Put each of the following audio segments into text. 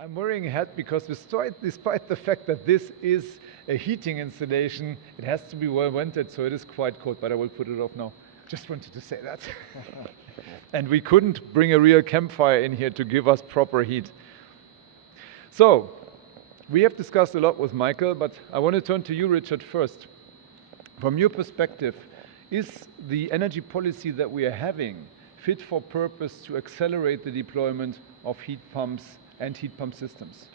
I'm wearing a hat because despite the fact that this is a heating installation, it has to be well vented, so it is quite cold, but I will put it off now. Just wanted to say that. And we couldn't bring a real campfire in here to give us proper heat. So, we have discussed a lot with Michael, but I want to turn to you, Richard, first. From your perspective, is the energy policy that we are having fit for purpose to accelerate the deployment of heat pumps and heat pump systems?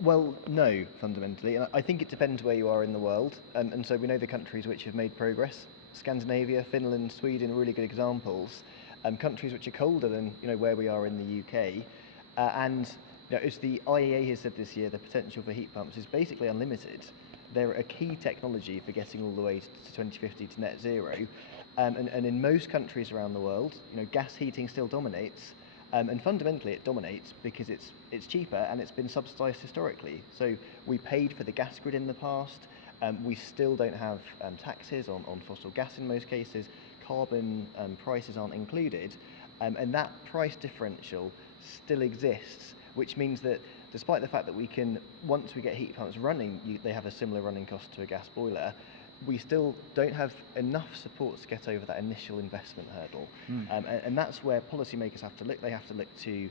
Well, no, fundamentally. And I think it depends where you are in the world. And so we know the countries which have made progress. Scandinavia, Finland, Sweden are really good examples. Countries which are colder than where we are in the UK. And as the IEA has said this year, the potential for heat pumps is basically unlimited. They're a key technology for getting all the way to 2050 to net zero. And in most countries around the world, gas heating still dominates. And fundamentally it dominates because it's cheaper and it's been subsidised historically. So we paid for the gas grid in the past. We still don't have taxes on fossil gas in most cases. Carbon prices aren't included. And that price differential still exists, which means that despite the fact that we can, once we get heat pumps running, they have a similar running cost to a gas boiler, we still don't have enough support to get over that initial investment hurdle. And that's where policymakers have to look. They have to look to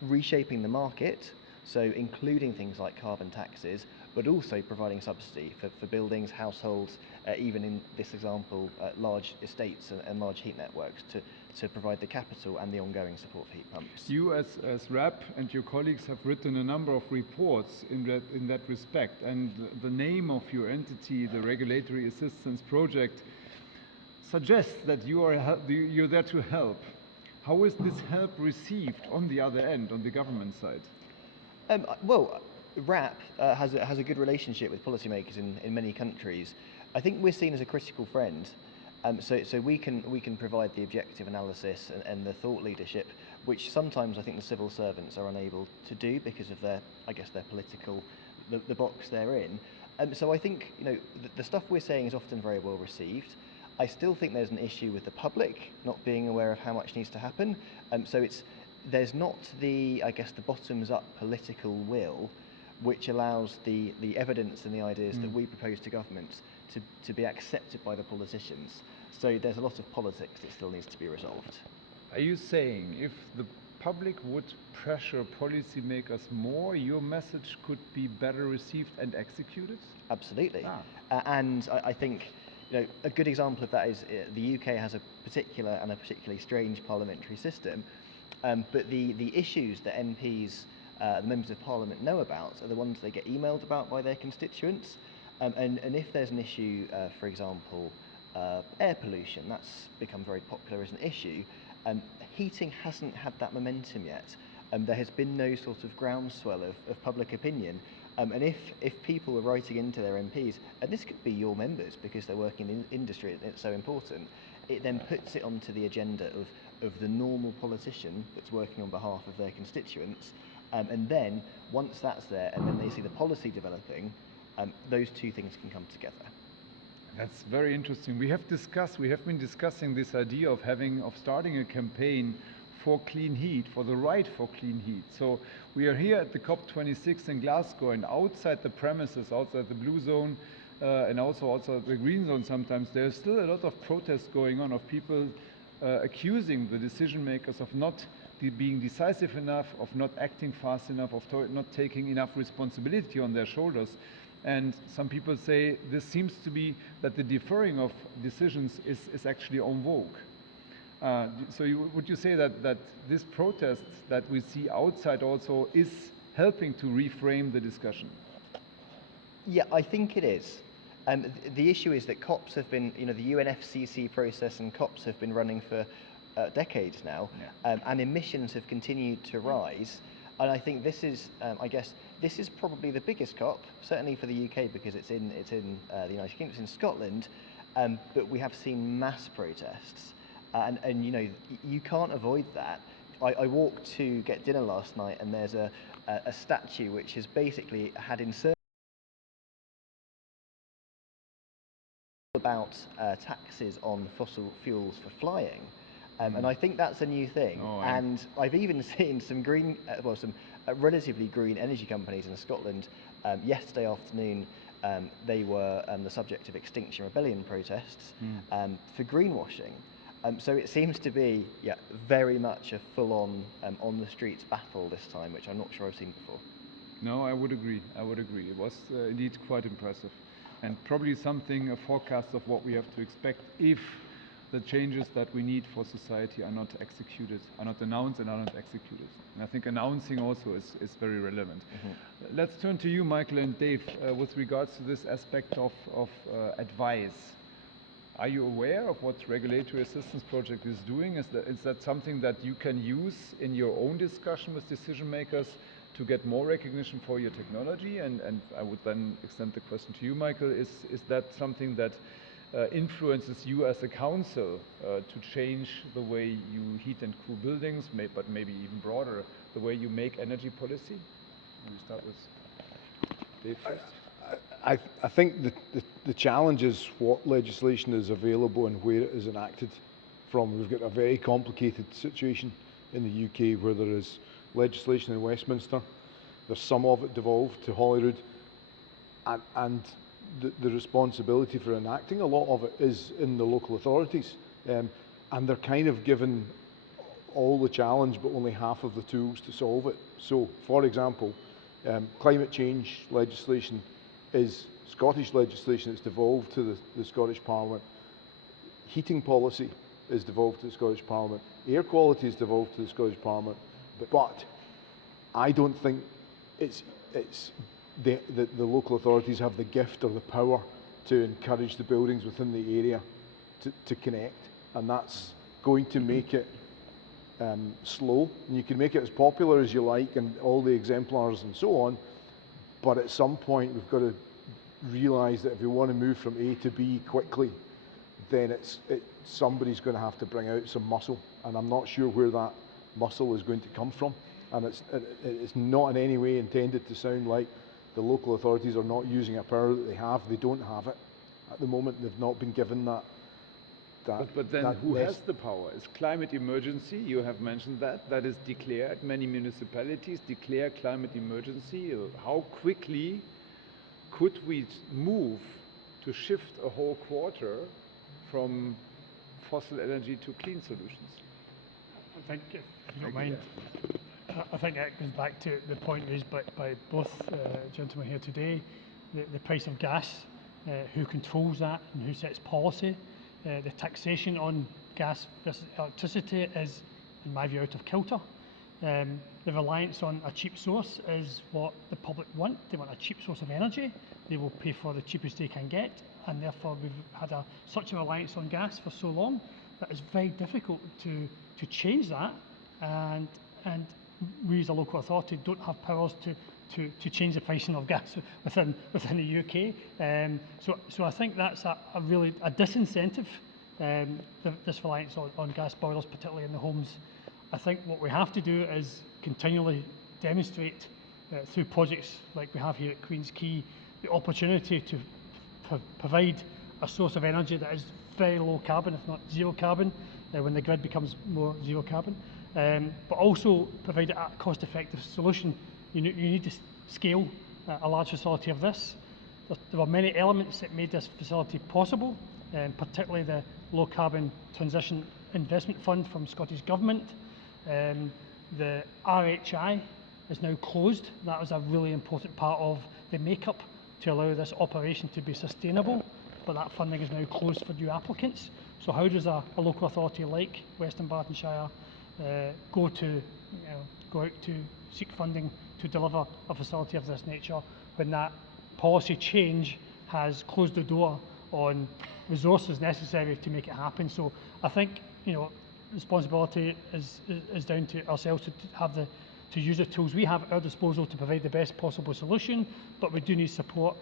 reshaping the market, so including things like carbon taxes, but also providing subsidy for buildings, households, even in this example, large estates and large heat networks to provide the capital and the ongoing support for heat pumps. You as RAP and your colleagues have written a number of reports in that respect, and the name of your entity, the Regulatory Assistance Project, suggests that you're there to help. How is this help received on the other end, on the government side? Well, RAP has a good relationship with policymakers in many countries. I think we're seen as a critical friend. So we can provide the objective analysis and the thought leadership, which sometimes I think the civil servants are unable to do because of their political, the box they're in. So I think the stuff we're saying is often very well received. I still think there's an issue with the public not being aware of how much needs to happen. So there's not the bottoms up political will which allows the evidence and the ideas that we propose to governments to be accepted by the politicians. So there's a lot of politics that still needs to be resolved. Are you saying if the public would pressure policymakers more, your message could be better received and executed? Absolutely. And I think a good example of that is the UK has a particular and a particularly strange parliamentary system, but the issues that MPs, the members of parliament know about are the ones they get emailed about by their constituents. And if there's an issue, for example, air pollution, that's become very popular as an issue. Heating hasn't had that momentum yet. There has been no sort of groundswell of public opinion. And if people are writing into their MPs, and this could be your members because they're working in industry and it's so important, it then puts it onto the agenda of the normal politician that's working on behalf of their constituents. And then once that's there and then they see the policy developing, those two things can come together. That's very interesting. We have been discussing this idea of starting a campaign for clean heat, for the right for clean heat. So we are here at the COP26 in Glasgow, and outside the premises, outside the blue zone, and also outside the green zone sometimes, there's still a lot of protests going on of people accusing the decision makers of not being decisive enough, of not acting fast enough, of not taking enough responsibility on their shoulders. And some people say this seems to be that the deferring of decisions is actually en vogue. Would you say that this protest that we see outside also is helping to reframe the discussion? Yeah, I think it is. The issue is that COPs have been, the UNFCCC process and COPs have been running for decades now, and emissions have continued to rise. And I think this is, this is probably the biggest COP, certainly for the UK because it's in the United Kingdom, it's in Scotland, but we have seen mass protests. And you can't avoid that. I walked to get dinner last night and there's a statue which has basically had inserted about taxes on fossil fuels for flying. And I think that's a new thing. And I've even seen some some relatively green energy companies in Scotland. Yesterday afternoon, they were the subject of Extinction Rebellion protests for greenwashing. So it seems to be, very much a full-on on the streets battle this time, which I'm not sure I've seen before. No, I would agree. It was indeed quite impressive, and probably a forecast of what we have to expect if the changes that we need for society are not executed, are not announced and are not executed. And I think announcing also is very relevant. Let's turn to you, Michael and Dave, with regards to this aspect of advice. Are you aware of what Regulatory Assistance Project is doing? Is that something that you can use in your own discussion with decision makers to get more recognition for your technology? And I would then extend the question to you, Michael. Is that something that influences you as a council to change the way you heat and cool buildings, but maybe even broader, the way you make energy policy? Let me start with Dave first. I think the challenge is what legislation is available and where it is enacted from. We've got a very complicated situation in the UK where there is legislation in Westminster. There's some of it devolved to Holyrood, and the responsibility for enacting a lot of it is in the local authorities, and they're kind of given all the challenge but only half of the tools to solve it. So, for example, climate change legislation is Scottish legislation. It's devolved to the Scottish Parliament. Heating policy is devolved to the Scottish Parliament. Air quality is devolved to the Scottish Parliament. But I don't think the local authorities have the gift or the power to encourage the buildings within the area to connect, and that's going to make it slow. And you can make it as popular as you like and all the exemplars and so on, but at some point we've got to realise that if we want to move from A to B quickly, then somebody's going to have to bring out some muscle, and I'm not sure where that muscle is going to come from. And it's not in any way intended to sound like the local authorities are not using a power that they have. They don't have it at the moment. They've not been given that. But then who has the power? Is climate emergency, you have mentioned that is declared. Many municipalities declare climate emergency. How quickly could we move to shift a whole quarter from fossil energy to clean solutions? I think, if you don't mind, I think that goes back to the point raised by both gentlemen here today, the price of gas, who controls that and who sets policy. The taxation on gas versus electricity is, in my view, out of kilter. The reliance on a cheap source is what the public want. They want a cheap source of energy. They will pay for the cheapest they can get, and therefore we've had such a reliance on gas for so long that it's very difficult to change that, and we as a local authority don't have powers to change the pricing of gas within the UK. So I think that's a really disincentive, this reliance on gas boilers, particularly in the homes. I think what we have to do is continually demonstrate through projects like we have here at Queen's Quay the opportunity to provide a source of energy that is very low carbon, if not zero carbon, when the grid becomes more zero carbon, but also provide a cost-effective solution. You need to scale a large facility of this. There were many elements that made this facility possible, particularly the Low Carbon Transition Investment Fund from Scottish Government. The RHI is now closed. That was a really important part of the makeup to allow this operation to be sustainable, but that funding is now closed for new applicants. So how does a local authority like Dunbartonshire go out to seek funding to deliver a facility of this nature when that policy change has closed the door on resources necessary to make it happen? So I think responsibility is down to ourselves to use the tools we have at our disposal to provide the best possible solution, but we do need support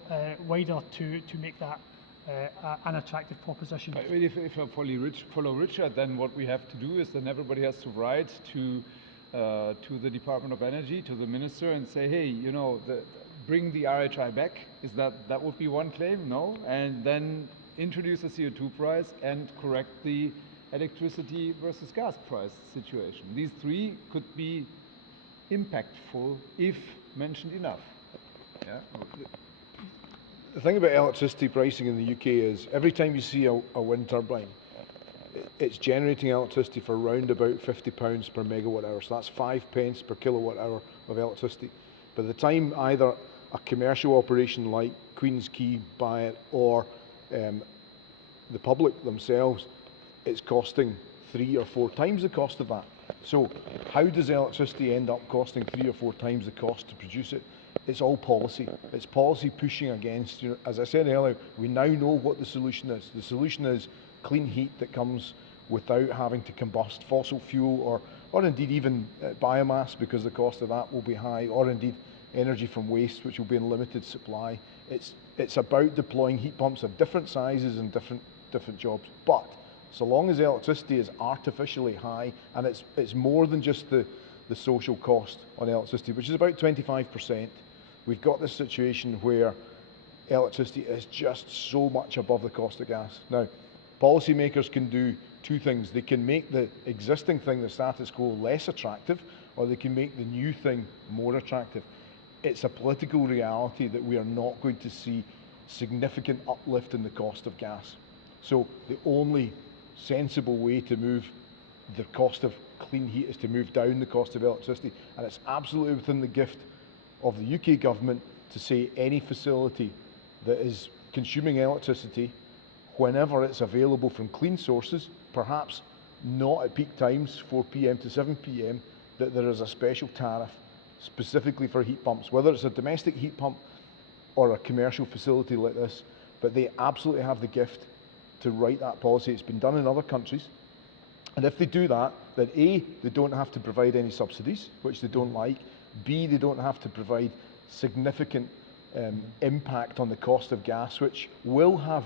wider to make that an attractive proposition. If I follow Richard, then what we have to do is then everybody has to write to the Department of Energy, to the Minister, and say, hey, bring the RHI back. Is that would be one claim? No, and then introduce a CO2 price and correct the electricity versus gas price situation. These three could be impactful if mentioned enough. Yeah? The thing about electricity pricing in the UK is every time you see a wind turbine, it's generating electricity for around about £50 per megawatt hour. So that's 5 pence per kilowatt hour of electricity. By the time either a commercial operation like Quay buy it or the public themselves, it's costing 3 or 4 times the cost of that. So how does electricity end up costing 3 or 4 times the cost to produce it? It's all policy. It's policy pushing against, as I said earlier, we now know what the solution is. The solution is clean heat that comes without having to combust fossil fuel or indeed even biomass, because the cost of that will be high, or indeed energy from waste, which will be in limited supply. It's about deploying heat pumps of different sizes and different jobs. But so long as electricity is artificially high, and it's more than just the social cost on electricity, which is about 25%, we've got this situation where electricity is just so much above the cost of gas. Now, policymakers can do two things. They can make the existing thing, the status quo, less attractive, or they can make the new thing more attractive. It's a political reality that we are not going to see significant uplift in the cost of gas. So the only sensible way to move the cost of clean heat is to move down the cost of electricity, and it's absolutely within the gift of the UK government to say any facility that is consuming electricity whenever it's available from clean sources, perhaps not at peak times, 4 PM to 7 PM, that there is a special tariff specifically for heat pumps, whether it's a domestic heat pump or a commercial facility like this, but they absolutely have the gift to write that policy. It's been done in other countries. And if they do that, then A, they don't have to provide any subsidies, which they don't like. B, they don't have to provide significant impact on the cost of gas, which will have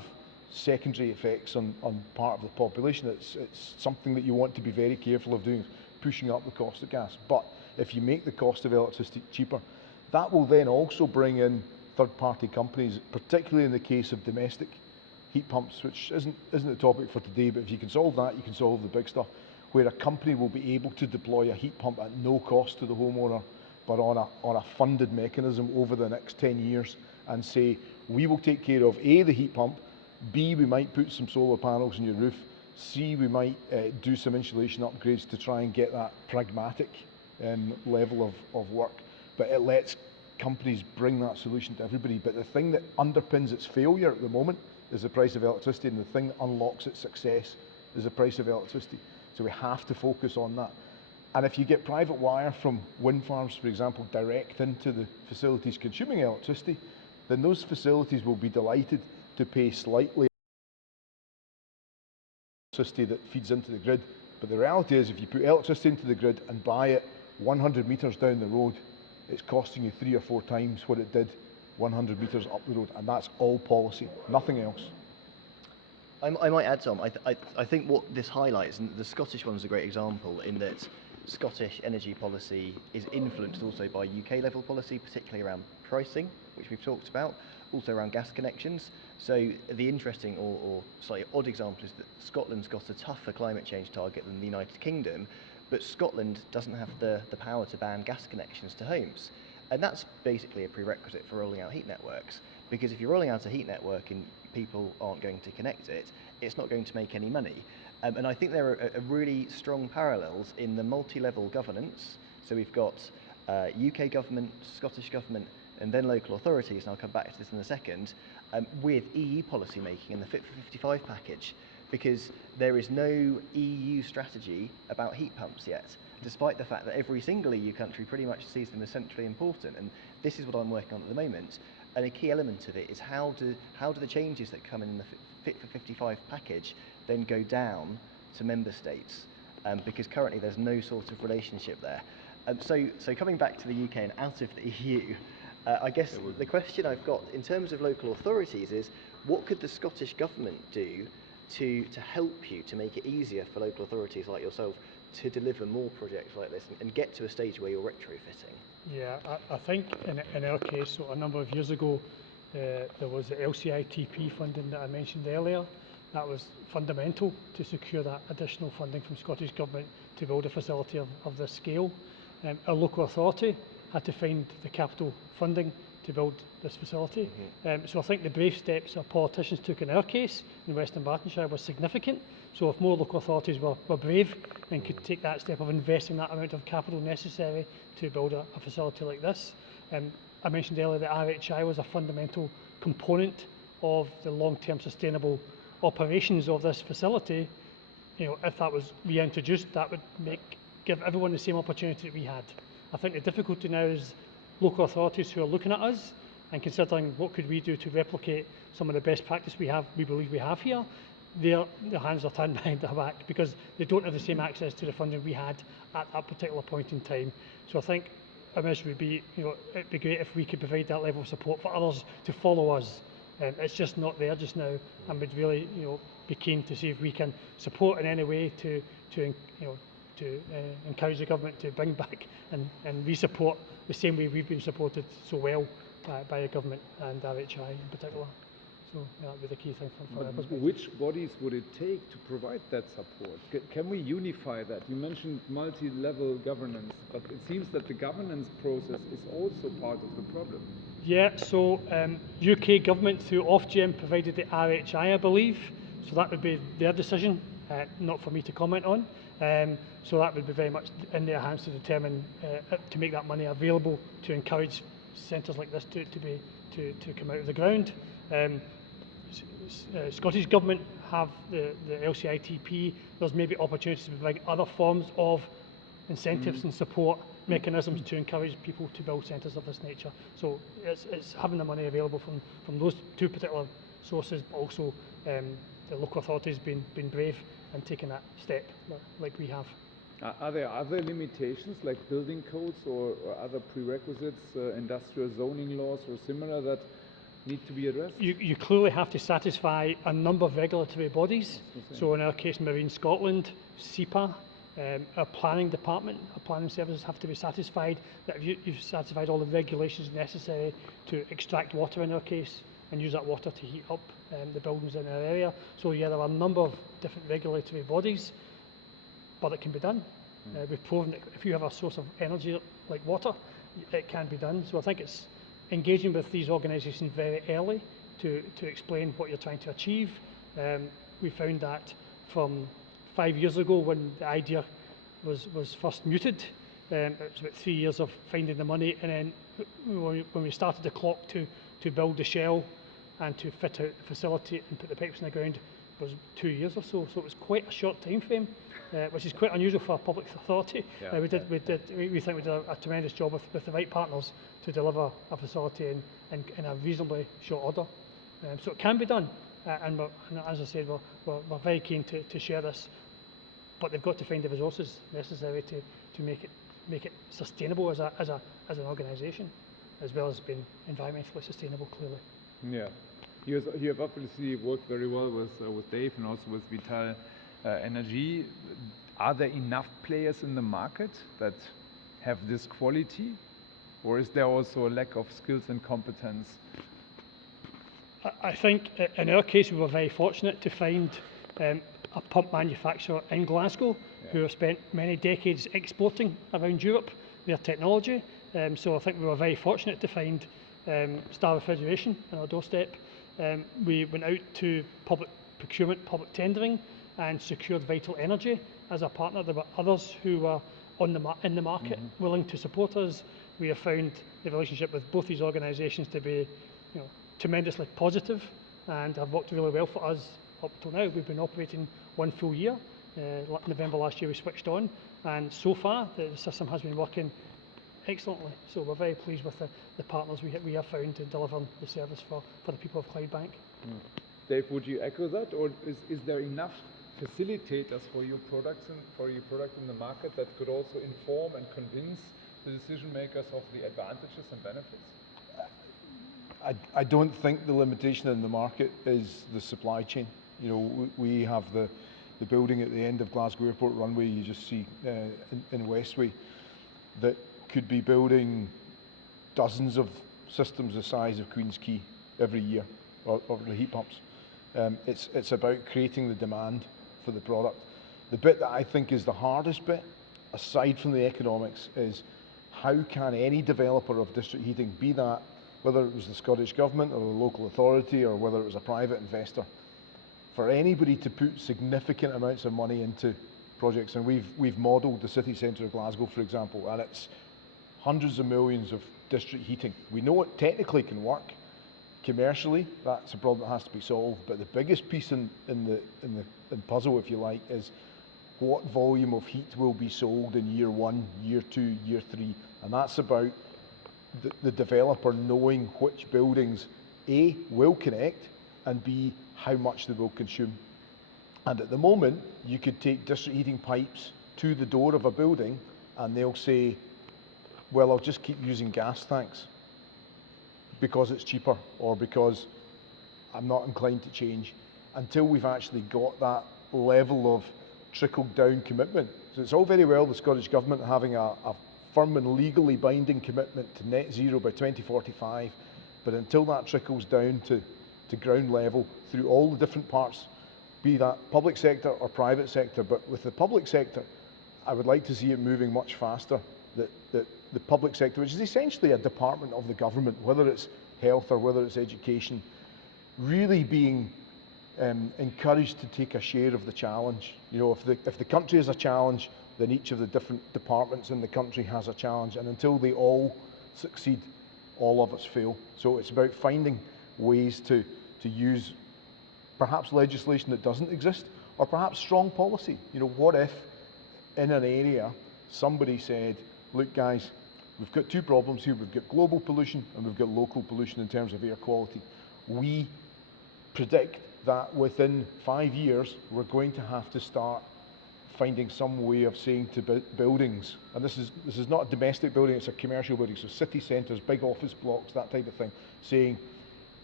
secondary effects on part of the population. It's something that you want to be very careful of doing, pushing up the cost of gas. But if you make the cost of electricity cheaper, that will then also bring in third-party companies, particularly in the case of domestic heat pumps, which isn't the topic for today, but if you can solve that, you can solve the big stuff, where a company will be able to deploy a heat pump at no cost to the homeowner, but on a funded mechanism over the next 10 years, and say, we will take care of A, the heat pump, B, we might put some solar panels on your roof, C, we might do some insulation upgrades to try and get that pragmatic level of work. But it lets companies bring that solution to everybody. But the thing that underpins its failure at the moment is the price of electricity, and the thing that unlocks its success is the price of electricity. So we have to focus on that. And if you get private wire from wind farms, for example, direct into the facilities consuming electricity, then those facilities will be delighted to pay slightly electricity that feeds into the grid. But the reality is, if you put electricity into the grid and buy it 100 metres down the road, it's costing you 3 or 4 times what it did 100 metres up the road, and that's all policy, nothing else. I might add, Tom, I think what this highlights, and the Scottish one's a great example, in that Scottish energy policy is influenced also by UK level policy, particularly around pricing, which we've talked about, also around gas connections. So the interesting or slightly odd example is that Scotland's got a tougher climate change target than the United Kingdom, but Scotland doesn't have the power to ban gas connections to homes. And that's basically a prerequisite for rolling out heat networks, because if you're rolling out a heat network and people aren't going to connect it, it's not going to make any money. And I think there are really strong parallels in the multi-level governance. So we've got UK government, Scottish government, and then local authorities, and I'll come back to this in a second, with EU policy making and the Fit for 55 package, because there is no EU strategy about heat pumps yet, despite the fact that every single EU country pretty much sees them as centrally important. And this is what I'm working on at the moment. And a key element of it is how do the changes that come in the Fit for 55 package then go down to member states, because currently there's no sort of relationship there. So coming back to the UK and out of the EU, I guess the question I've got in terms of local authorities is, what could the Scottish government do to help you to make it easier for local authorities like yourself to deliver more projects like this and get to a stage where you're retrofitting? Yeah, I think in our case, so a number of years ago, there was the LCITP funding that I mentioned earlier, that was fundamental to secure that additional funding from Scottish Government to build a facility of this scale. Our local authority had to find the capital funding to build this facility. So I think the brave steps our politicians took in our case in Western Dunbartonshire was significant. So if more local authorities were brave and could take that step of investing that amount of capital necessary to build a facility like this. I mentioned earlier that RHI was a fundamental component of the long-term sustainable operations of this facility. You know, if that was reintroduced, that would give everyone the same opportunity that we had. I think the difficulty now is local authorities who are looking at us and considering what could we do to replicate some of the best practice we believe we have here. Their hands are turned behind their back because they don't have the same access to the funding we had at that particular point in time. So I think our message would be, you know, it'd be great if we could provide that level of support for others to follow us. It's just not there just now, and we'd really, you know, be keen to see if we can support in any way to encourage the government to bring back and re-support the same way we've been supported so well by the government and RHI in particular. So that would be the key thing from our perspective. Which bodies would it take to provide that support? Can we unify that? You mentioned multi-level governance, but it seems that the governance process is also part of the problem. Yeah, so UK government through Ofgem provided the RHI, I believe, so that would be their decision, not for me to comment on. So that would be very much in their hands to determine, to make that money available to encourage centres like this to come out of the ground. Scottish Government have the LCITP. There's maybe opportunities to provide other forms of incentives and support mechanisms to encourage people to build centres of this nature. So it's having the money available from those two particular sources, but also the local authorities being brave and taking that step like we have. Are there other limitations like building codes or other prerequisites, industrial zoning laws or similar that need to be addressed? You clearly have to satisfy a number of regulatory bodies. So in our case, Marine Scotland, SEPA, our planning department, our planning services have to be satisfied that you've satisfied all the regulations necessary to extract water in our case and use that water to heat up the buildings in our area. So yeah, there are a number of different regulatory bodies, but it can be done. We've proven that if you have a source of energy like water, it can be done. So I think it's engaging with these organisations very early to explain what you're trying to achieve. We found that from 5 years ago when the idea was first mooted, it was about 3 years of finding the money, and then when we started the clock to build the shell and to fit out the facility and put the pipes in the ground was 2 years or so. So it was quite a short time frame, which is quite unusual for a public authority. Yeah. We think we did a tremendous job with the right partners to deliver a facility in a reasonably short order. So it can be done, and as I said, we're very keen to share this, but they've got to find the resources necessary to make it sustainable as an organisation, as well as being environmentally sustainable, clearly. Yeah. You have obviously worked very well with Dave and also with Vital Energy. Are there enough players in the market that have this quality, or is there also a lack of skills and competence? I think in our case we were very fortunate to find a pump manufacturer in Glasgow who have spent many decades exporting around Europe their technology. So I think we were very fortunate to find Star Refrigeration on our doorstep. We went out to public procurement, public tendering, and secured Vital Energy as a partner. There were others who were in the market willing to support us. We have found the relationship with both these organisations to be, you know, tremendously positive and have worked really well for us up till now. We've been operating 1 full year. November last year we switched on, and so far the system has been working excellently. So we're very pleased with the partners we have found to deliver the service for the people of Clydebank. Dave, would you echo that, or is there enough facilitators for your products in the market that could also inform and convince the decision makers of the advantages and benefits? I don't think the limitation in the market is the supply chain. You know, we have the building at the end of Glasgow Airport runway you just see in Westway that could be building dozens of systems the size of Queen's Quay every year, or the heat pumps. It's about creating the demand for the product. The bit that I think is the hardest bit, aside from the economics, is how can any developer of district heating, be that whether it was the Scottish Government or the local authority or whether it was a private investor, for anybody to put significant amounts of money into projects, and we've modelled the city centre of Glasgow, for example, and it's hundreds of millions of district heating. We know it technically can work. Commercially, that's a problem that has to be solved, but the biggest piece in the puzzle, if you like, is what volume of heat will be sold in year 1, year 2, year 3, and that's about the developer knowing which buildings A, will connect, and B, how much they will consume. And at the moment, you could take district heating pipes to the door of a building and they'll say, well, I'll just keep using gas, thanks, because it's cheaper or because I'm not inclined to change, until we've actually got that level of trickled down commitment. So it's all very well the Scottish Government having a firm and legally binding commitment to net zero by 2045, but until that trickles down to ground level through all the different parts, be that public sector or private sector, but with the public sector, I would like to see it moving much faster. That the public sector, which is essentially a department of the government, whether it's health or whether it's education, really being encouraged to take a share of the challenge. You know, if the country has a challenge, then each of the different departments in the country has a challenge, and until they all succeed, all of us fail. So it's about finding ways to use perhaps legislation that doesn't exist, or perhaps strong policy. You know, what if in an area somebody said, look guys, we've got two problems here. We've got global pollution and we've got local pollution in terms of air quality. We predict that within 5 years, we're going to have to start finding some way of saying to buildings, and this is not a domestic building, it's a commercial building, so city centres, big office blocks, that type of thing, saying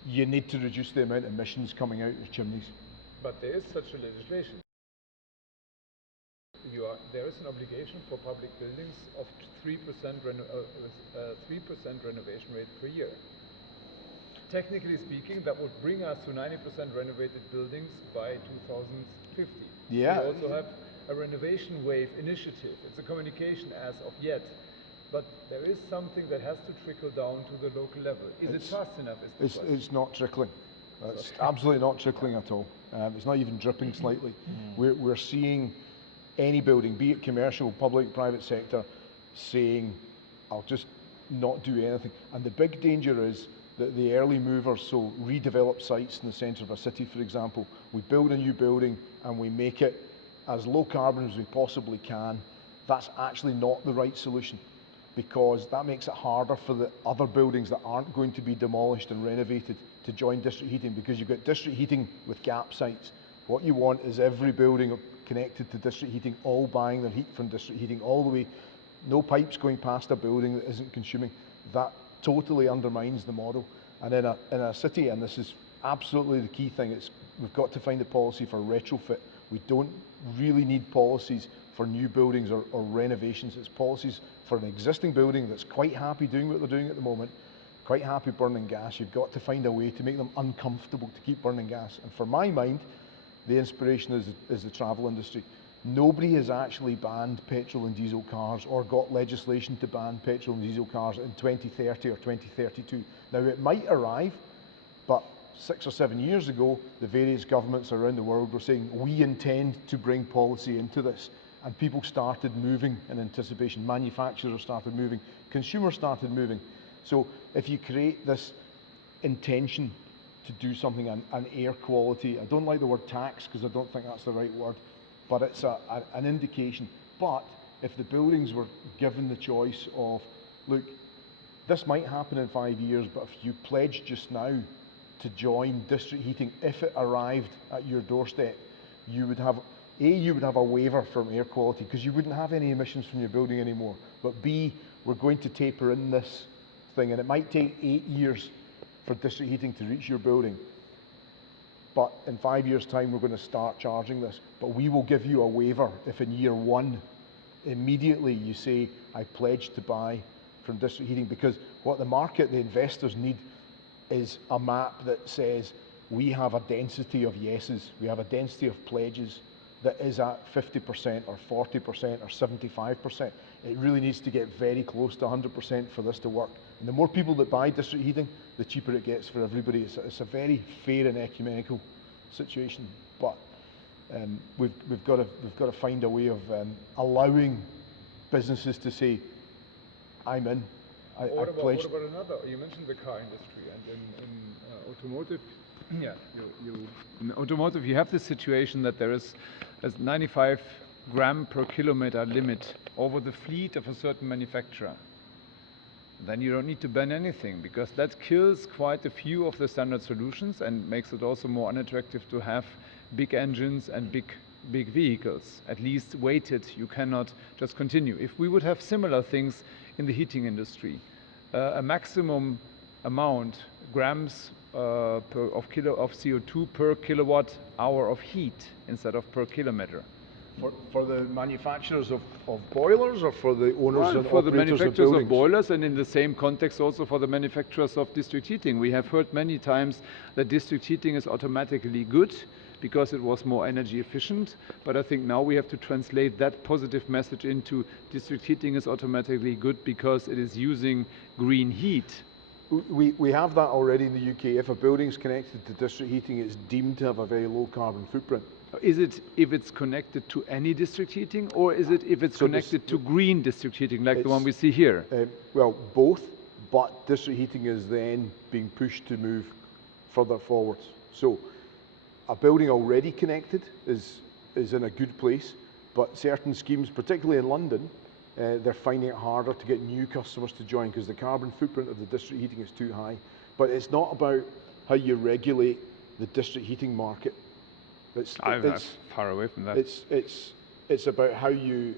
you need to reduce the amount of emissions coming out of chimneys. But there is such a legislation. There is an obligation for public buildings of 3% renovation rate per year. Technically speaking, that would bring us to 90% renovated buildings by 2050. Yeah. We also have a renovation wave initiative. It's a communication as of yet, but there is something that has to trickle down to the local level. Is it fast enough? It's not trickling. It's absolutely not trickling at all. It's not even dripping slightly. We're seeing any building, be it commercial, public, private sector, saying, I'll just not do anything. And the big danger is that the early movers, so redevelop sites in the centre of a city, for example, we build a new building and we make it as low carbon as we possibly can. That's actually not the right solution, because that makes it harder for the other buildings that aren't going to be demolished and renovated to join district heating, because you've got district heating with gap sites. What you want is every building connected to district heating, all buying their heat from district heating all the way, no pipes going past a building that isn't consuming. That totally undermines the model. And in a city, and this is absolutely the key thing, we've got to find a policy for retrofit. We don't really need policies for new buildings or renovations. It's policies for an existing building that's quite happy doing what they're doing at the moment, quite happy burning gas. You've got to find a way to make them uncomfortable to keep burning gas. And for my mind, the inspiration is the travel industry. Nobody has actually banned petrol and diesel cars or got legislation to ban petrol and diesel cars in 2030 or 2032. Now, it might arrive, but 6 or 7 years ago, the various governments around the world were saying, we intend to bring policy into this. And people started moving in anticipation. Manufacturers started moving. Consumers started moving. So if you create this intention to do something on air quality, I don't like the word tax because I don't think that's the right word, but it's an indication. But if the buildings were given the choice of, look, this might happen in 5 years, but if you pledge just now to join district heating, if it arrived at your doorstep, you would have, A, you would have a waiver from air quality because you wouldn't have any emissions from your building anymore. But B, we're going to taper in this thing, and it might take 8 years for district heating to reach your building. But in 5 years' time, we're going to start charging this. But we will give you a waiver if in year 1, immediately you say, I pledge to buy from district heating, because what the market, the investors need is a map that says we have a density of yeses, we have a density of pledges that is at 50% or 40% or 75%. It really needs to get very close to 100% for this to work. And the more people that buy district heating, the cheaper it gets for everybody. It's a very fair and ecumenical situation, but we've got to find a way of allowing businesses to say, I'm in. What about another? You mentioned the car industry, and in automotive, yeah, in automotive you have this situation that there is a 95 gram per kilometer limit over the fleet of a certain manufacturer. Then you don't need to ban anything, because that kills quite a few of the standard solutions and makes it also more unattractive to have big engines and big vehicles, at least weighted. You cannot just continue. If we would have similar things in the heating industry, a maximum amount, grams of CO2 per kilowatt hour of heat instead of per kilometer. For the manufacturers of boilers, or for the owners and for the operators manufacturers of of boilers, and in the same context also for the manufacturers of district heating. We have heard many times that district heating is automatically good because it was more energy efficient, but I think now we have to translate that positive message into district heating is automatically good because it is using green heat. We have that already in the UK. If a building is connected to district heating, it's deemed to have a very low carbon footprint. Is it if it's connected to any district heating, or is it if it's connected to green district heating, like the one we see here? Well, both, but district heating is then being pushed to move further forwards. So a building already connected is in a good place, but certain schemes, particularly in London, they're finding it harder to get new customers to join because the carbon footprint of the district heating is too high. But it's not about how you regulate the district heating market. I'm far away from that. It's about how you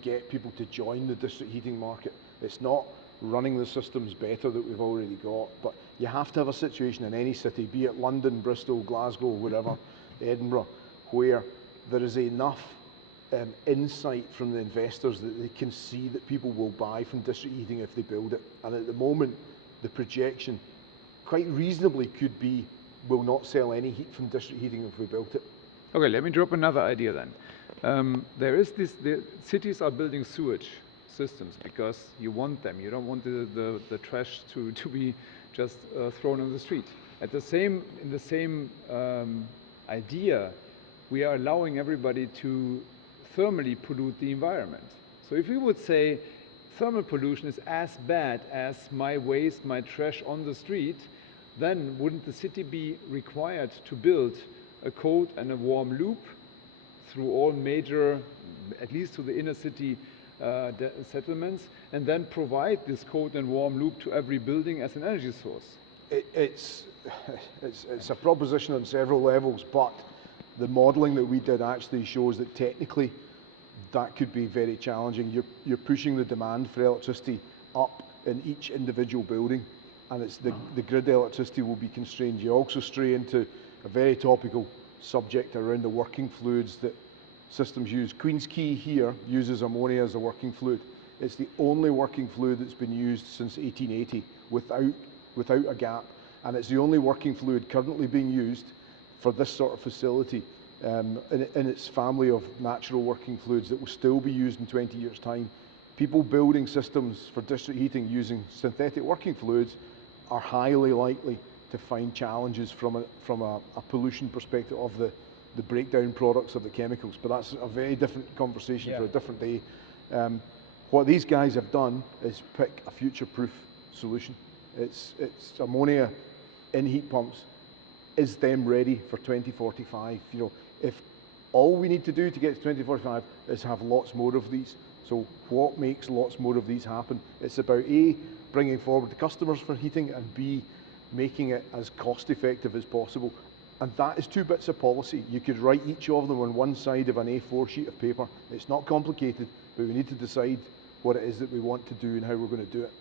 get people to join the district heating market. It's not running the systems better that we've already got, but you have to have a situation in any city, be it London, Bristol, Glasgow, wherever, Edinburgh, where there is enough insight from the investors that they can see that people will buy from district heating if they build it. And at the moment, the projection quite reasonably could be we'll not sell any heat from district heating if we built it. Okay, let me drop another idea then. The cities are building sewage systems because you want them. You don't want the trash to be just thrown on the street. In the same idea, we are allowing everybody to thermally pollute the environment. So if we would say thermal pollution is as bad as my waste, my trash on the street, then wouldn't the city be required to build a cold and a warm loop through all major, at least to the inner city settlements, and then provide this cold and warm loop to every building as an energy source? It's a proposition on several levels, but the modelling that we did actually shows that technically that could be very challenging. You're pushing the demand for electricity up in each individual building, and it's the grid electricity will be constrained. You also stray into a very topical subject around the working fluids that systems use. Quay here uses ammonia as a working fluid. It's the only working fluid that's been used since 1880 without a gap, and it's the only working fluid currently being used for this sort of facility in its family of natural working fluids that will still be used in 20 years' time. People building systems for district heating using synthetic working fluids are highly likely to find challenges from a pollution perspective of the breakdown products of the chemicals. But that's a very different conversation for a different day. What these guys have done is pick a future-proof solution. It's ammonia in heat pumps. Is them ready for 2045? You know, if all we need to do to get to 2045 is have lots more of these. So what makes lots more of these happen? It's about A, bringing forward the customers for heating, and B, making it as cost effective as possible. And that is two bits of policy. You could write each of them on one side of an A4 sheet of paper. It's not complicated, but we need to decide what it is that we want to do and how we're going to do it.